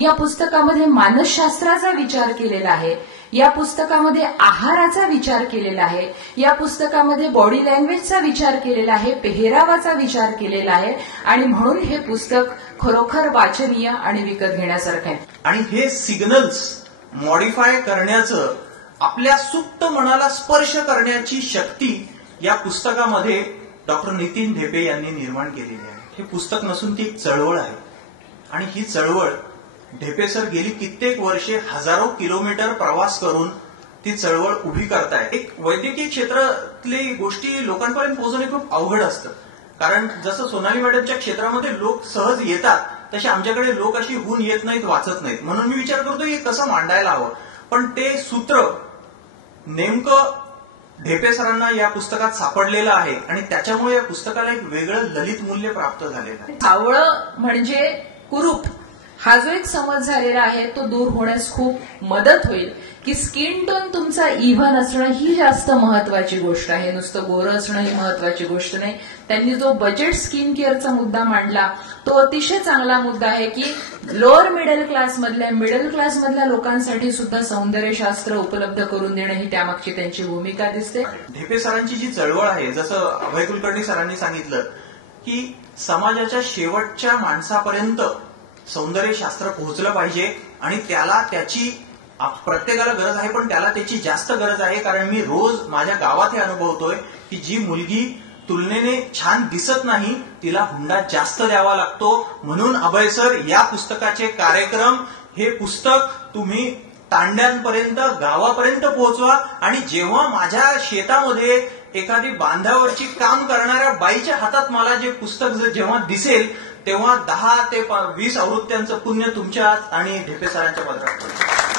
या पुस्तकामध्ये मानसशास्त्राचा विचार केलेला आहे, या पुस्तकामध्ये आहाराचा विचार केलेला आहे, या पुस्तकामध्ये बॉडी लँग्वेजचा विचार केलेला आहे, पेहरावाचा विचार केलेला आहे आणि म्हणून हे पुस्तक खरोखर वाचनीय आणि विकत घेण्यासारखं आहे. आणि हे सिग्नल्स मॉडिफाय करण्याचं, आपल्या सुप्त मनाला स्पर्श करण्याची शक्ती या पुस्तकामध्ये डॉक्टर नितीन ढेपे यांनी निर्माण केलेली आहे. हे पुस्तक नसून ती एक चळवळ आहे आणि ही चळवळ ढेपे सर गेली कित्येक वर्षे हजारो किलोमीटर प्रवास करून ती चळवळ उभी करताय. एक वैद्यकीय क्षेत्रातली गोष्टी लोकांपर्यंत पोहोचणे खूप अवघड असतं, कारण जसं सोनाली मॅडमच्या क्षेत्रामध्ये लोक सहज येतात तसे आमच्याकडे लोक अशी होऊन येत नाहीत, वाचत नाहीत. म्हणून मी विचार करतो की कसं मांडायला हवं, पण ते सूत्र नेमकं ढेपे सरांना या पुस्तकात सापडलेलं आहे आणि त्याच्यामुळे या पुस्तकाला एक वेगळं ललित मूल्य प्राप्त झालेलं आहे. सावळं म्हणजे कुरूप हा जो एक समज झालेला आहे तो दूर होण्यास खूप मदत होईल, की स्किन टोन तुमचा इव्हन असणं ही जास्त महत्वाची गोष्ट आहे, नुसतं गोरं असणं ही महत्वाची गोष्ट नाही. त्यांनी जो बजेट स्किन केअरचा मुद्दा मांडला तो अतिशय चांगला मुद्दा आहे, की लोअर मिडल क्लासमधल्या लोकांसाठी सुद्धा सौंदर्यशास्त्र उपलब्ध करून देणं ही त्यामागची त्यांची भूमिका दिसते. ढेपे सरांची जी चळवळ आहे, जसं अभय कुलकर्णी सरांनी सांगितलं की समाजाच्या शेवटच्या माणसापर्यंत सौंदर्यशास्त्र पोहोचलं पाहिजे आणि त्याला त्याची प्रत्येकाला गरज आहे, पण त्याला त्याची जास्त गरज आहे. कारण मी रोज माझ्या गावात हे अनुभवतोय की जी मुलगी तुलनेने छान दिसत नाही तिला हुंडा जास्त द्यावा लागतो. म्हणून अभय सर या पुस्तकाचे कार्यक्रम, हे पुस्तक तुम्ही तांड्यांपर्यंत, गावापर्यंत पोहोचवा आणि जेव्हा माझ्या शेतामध्ये एखादी बांधावरची काम करणाऱ्या बाईच्या हातात मला जे पुस्तक जेव्हा दिसेल तेव्हा 10 ते 20 आवृत्त्यांचं पुण्य तुमच्या आणि ढेपे सरांच्या पदरात पडेल.